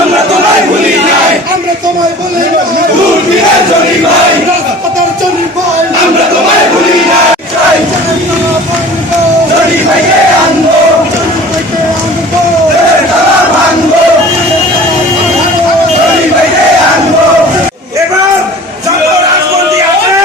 আমরা তোমায় ভুলি নাই, আমরা তোমায় বলি নাই, দূর দিনে চলি ভাই, রাজপথের চলি ভাই, আমরা তোমায় ভুলি নাই, চাই চলি ভাইকে আনবো, চলি ভাইকে আনবো, তালা ভাঙবো, চলি ভাইকে আনবো। এবার যত রাজবন্দী আছে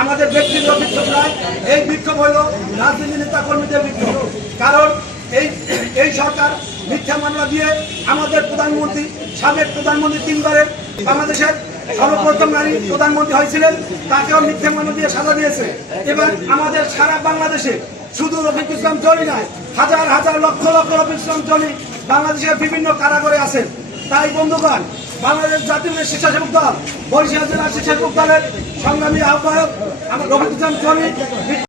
আমাদের ব্যক্তিগত বিক্ষোভ নয়, এই বিক্ষোভ হইল রাজনীতি নেতা কর্মীদের বিক্ষোভ। কারণ এই সরকার মিথ্যা মামলা দিয়ে আমাদের প্রধানমন্ত্রী, সাবেক প্রধানমন্ত্রী, 3 বারের বাংলাদেশের সর্বপ্রথম নারী প্রধানমন্ত্রী হয়েছিলেন, তাকেও মিথ্যা মামলা দিয়ে সাজা দিয়েছে। এবার আমাদের সারা বাংলাদেশে শুধু রফিকুল ইসলাম জলি নয়, হাজার হাজার লক্ষ লক্ষ রফিকুল ইসলাম জলি বাংলাদেশের বিভিন্ন কারাগারে আছেন। তাই বন্ধুগণ, বাংলাদেশ জাতীয় স্বেচ্ছাসেবক দল, বরিশাল জেলা স্বেচ্ছাসেবক দলের সংগ্রামী আহ্বায়ক রফিকুল ইসলাম জলি